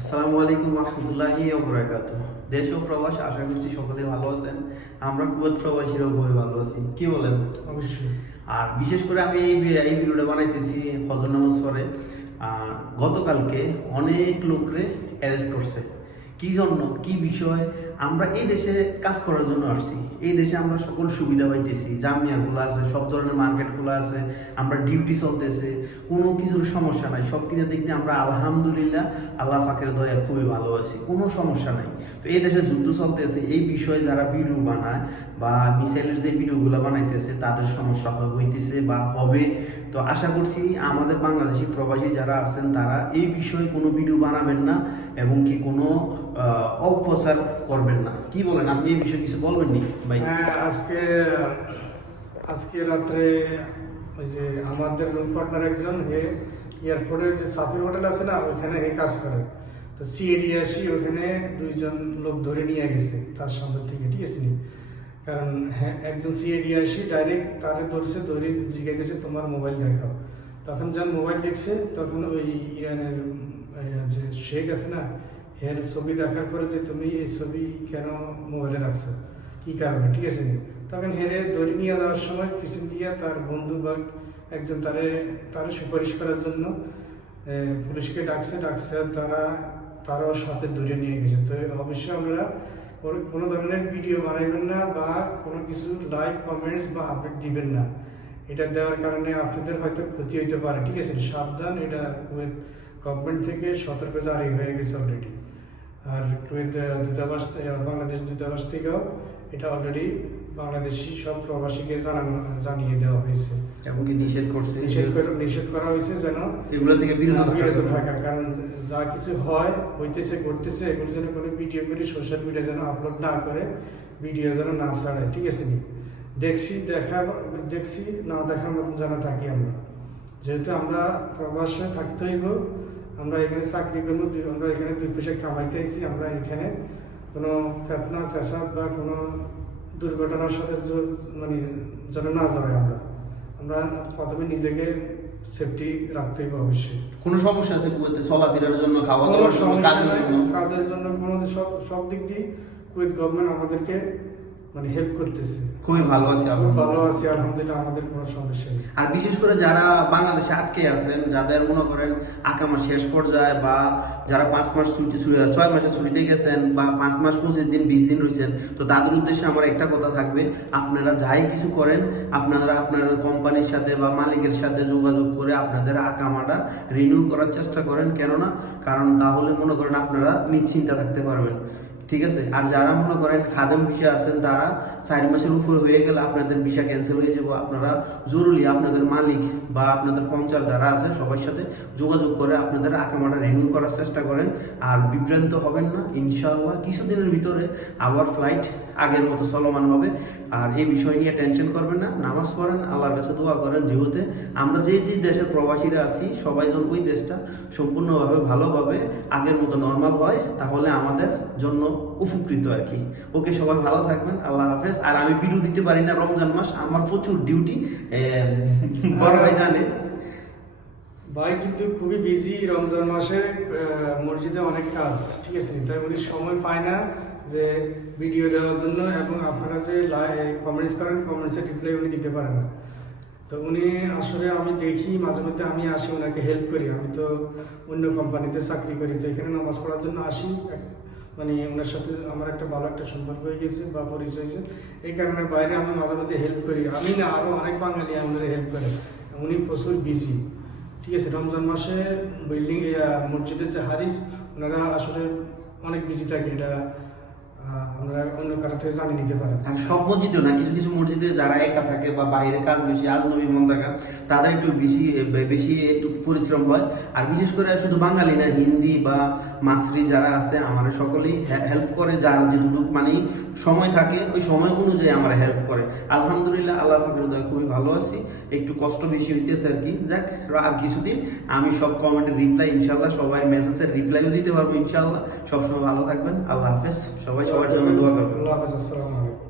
আসসালামু আলাইকুম রহমতুল্লাহি ওয়া বারাকাতুহু। দেশ ও প্রবাস, আশা করছি সকলে ভালো আছেন। আমরা কুয়েত প্রবাসীরাও খুবই ভালো আছি, কি বলেন? অবশ্যই। আর বিশেষ করে আমি এই ভিডিওটা বানাইতেছি ফজর নামাজ পরে। গতকালকে অনেক লোকরে অ্যারেস্ট করছে। কি জন্য, কি বিষয়? আমরা এই দেশে কাজ করার জন্য আসছি। এই দেশে আমরা সকল সুবিধা পাইতেছি, জামিয়া খোলা আছে, সব ধরনের মার্কেট খোলা আছে, আমরা ডিউটি চলতেছে, কোনো কিছুর সমস্যা নাই। সব কিছু দিক দিয়ে আমরা আলহামদুলিল্লাহ আল্লাহ পাকের দয়া খুবই ভালো আছি, কোনো সমস্যা নাই। তো এই দেশে যুদ্ধ চলতেছে, এই বিষয়ে যারা ভিডিও বানায় বা মিসাইলের যে ভিডিওগুলো বানাইতেছে তাদের সমস্যা হইতেছে বা হবে। তো আশা করছি আমাদের বাংলাদেশি প্রবাসী যারা আছেন তারা এই বিষয়ে কোনো ভিডিও বানাবেন না এবং কি কোনো অপপ্রচার করবেন না। কি বলেন, আপনি এই বিষয়ে কিছু বলবেন নি ভাই? হ্যাঁ, আজকে রাত্রে ওই যে আমাদের রুম পার্টনার একজন এয়ারপোর্টের যে সাফি হোটেল আছে না, ওইখানে কাজ করে। তো সিএডি আসি ওখানে দুইজন লোক ধরে নিয়ে গেছে তার সামনে থেকে, ঠিক আছে নি? কারণ হ্যাঁ, একজন সিএডি আসি ডাইরেক্ট তারে ধরে জিজ্ঞাসা তোমার মোবাইল দেখাও। তখন যখন মোবাইল দেখছে তখন ওই ইরানের যে শেখ আছে না, এর ছবি দেখার পরে যে তুমি এই ছবি কেন মোবাইলে রাখছো, কি কারণে, ঠিক আছে নি? তখন হেরে ধরে নিয়ে যাওয়ার সময় পিছন দিয়ে তার বন্ধু বা একজন তারে সুপারিশ করার জন্য পুলিশকে ডাকছে তারাও সাথে ধরে নিয়ে গেছে। তো অবশ্যই আমরা কোনো ধরনের ভিডিও বানাইবেন না বা কোনো কিছু লাইক কমেন্টস বা আপডেট দিবেন না। এটা দেওয়ার কারণে আপনাদের হয়তো ক্ষতি হইতে পারে, ঠিক আছে? সাবধান, এটা কুয়েত গভর্নমেন্ট থেকে সতর্ক জারি হয়ে গেছে অলরেডি। আর কুয়েত দূতাবাস, বাংলাদেশ দূতাবাস থেকেও এটা অলরেডি বাংলাদেশি সব প্রবাসীকে জানিয়ে দেওয়া হয়েছে। এমনকি নিষেধ করা হয়েছে যেন এগুলো থেকে বিরত থাকা। কারণ যা কিছু করতেছে এগুলো যেন কোনো ভিডিও করে সোশ্যাল মিডিয়া যেন আপলোড না করে, ভিডিও যেন না ছাড়ে, ঠিক আছে নি? দেখছি না দেখার মতন যেন থাকি আমরা। যেহেতু আমরা প্রবাসে থাকতে হইব, আমরা এখানে চাকরি করবো, আমরা এখানে দুই পয়সা কামাইতে আইছি, আমরা এখানে কোনো ফেতনা ফ্যাসাদ বা কোনো দুর্ঘটনার সাথে মানে যেন না জড়াই। আমরা প্রথমে নিজেকে সেফটি রাখতে হবে অবশ্যই। কোনো সমস্যা আছে কুয়েতে চলাফেরার জন্য, খাওয়া কোনো দাওয়ার জন্য, সমস্যা নাই, কাজের জন্য কোনো সব দিক দিয়ে কুয়েত গভর্নমেন্ট আমাদেরকে মানে হেল্প করতেছে। খুবই ভালো আছি, আলহামদুলিল্লাহ, আমাদের কোনো সমস্যা নেই। আর বিশেষ করে যারা বাংলাদেশে আটকে আছেন, যাদের মনে করেন আকামা শেষ পর্যায়ে, বা যারা 5 মাস ছুটি 6 মাসের ছুটিতে গেছেন বা 5 মাস 25 দিন 20 দিন রয়েছেন, তো তাদের উদ্দেশ্যে আমার একটা কথা থাকবে, আপনারা যাই কিছু করেন আপনারা আপনার কোম্পানির সাথে বা মালিকের সাথে যোগাযোগ করে আপনাদের আকামাটা রিনিউ করার চেষ্টা করেন। কেননা কারণ তাহলে মনে করেন আপনারা নিশ্চিন্তে থাকতে পারবেন, ঠিক আছে? আর যারা মনে করেন খাদেম ভিসা আছেন, তারা 4 মাসের উপরে হয়ে গেলে আপনাদের ভিসা ক্যান্সেল হয়ে যাবে। আপনারা জরুরি আপনাদের মালিক বা আপনাদের পঞ্চায়েত যারা আছে সবার সাথে যোগাযোগ করে আপনাদের আকামাটা রিনিউ করার চেষ্টা করেন। আর বিভ্রান্ত হবেন না, ইনশাআল্লাহ কিছুদিনের ভিতরে আবার ফ্লাইট আগের মতো চলমান হবে। আর এই বিষয় নিয়ে টেনশন করবেন না, নামাজ পড়েন, আল্লাহর কাছে দোয়া করেন, যেহেতু আমরা যে দেশের প্রবাসীরা আছি সবাই যেন ওই দেশটা সম্পূর্ণভাবে ভালোভাবে আগের মতো নর্মাল হয়, তাহলে আমাদের জন্য উপকৃত আর কি। ওকে, সবাই ভালো থাকবেন, আল্লাহ হাফেজ। আর আমি ভিডিও দিতে পারি না, রমজান মাস, আমার প্রচুর ডিউটি, বড় ভাই জানে। ভাই কিন্তু খুবই বিজি রমজান মাসে, মসজিদে অনেক কাজ, ঠিক আছে? তাই উনি সময় পায় না যে ভিডিও দেওয়ার জন্য, এবং আপনারা যে কমেন্টস করেন, কমেন্টসের রিপ্লাই উনি দিতে পারেন না। তো উনি আসলে আমি দেখি মাঝে মধ্যে, আমি আসি ওনাকে হেল্প করি। আমি তো অন্য কোম্পানিতে চাকরি করি, তো এখানে নামাজ পড়ার জন্য আসি। মানে ওনার সাথে আমার একটা ভালো একটা সম্পর্ক হয়ে গেছে বা পরিচয় হয়েছে, এই কারণে বাইরে আমি মাঝে মধ্যে হেল্প করি। আমি না, আরও অনেক বাঙালি আমাদের হেল্প করে। উনি প্রচুর বিজি, ঠিক আছে? রমজান মাসে মসজিদের যে হারিস, ওনারা আসলে অনেক বিজি থাকে, এটা আমরা অন্য কারো থেকে জানিয়ে নিতে পারি। আর সব মসজিদেও না, কিছু কিছু মসজিদে যারা একা থাকে বা বাইরে কাজ বেশি, আজনবী মন থাকা, তাদের একটু বেশি একটু পরিশ্রম হয়। আর বিশেষ করে শুধু বাঙালি না, হিন্দি বা মাসরি যারা আছে আমার সকলেই হেল্প করে, যার যেটুকু মানে সময় থাকে ওই সময় অনুযায়ী আমার হেল্প করে। আলহামদুলিল্লাহ, আল্লাহ ফাকরের দয়ায় খুবই ভালো আছি। একটু কষ্ট বেশি হইতেছে আর কি, যাক আর কিছুদিন আমি সব কমেন্টের রিপ্লাই ইনশাল্লাহ, সবাই মেসেজের রিপ্লাইও দিতে পারবো ইনশাল্লাহ। সবসময় ভালো থাকবেন, আল্লাহ হাফেজ। সবাই সবার জন্য দোয়া করবেন। আল্লাহ হাফেজ, আসসালামু আলাইকুম।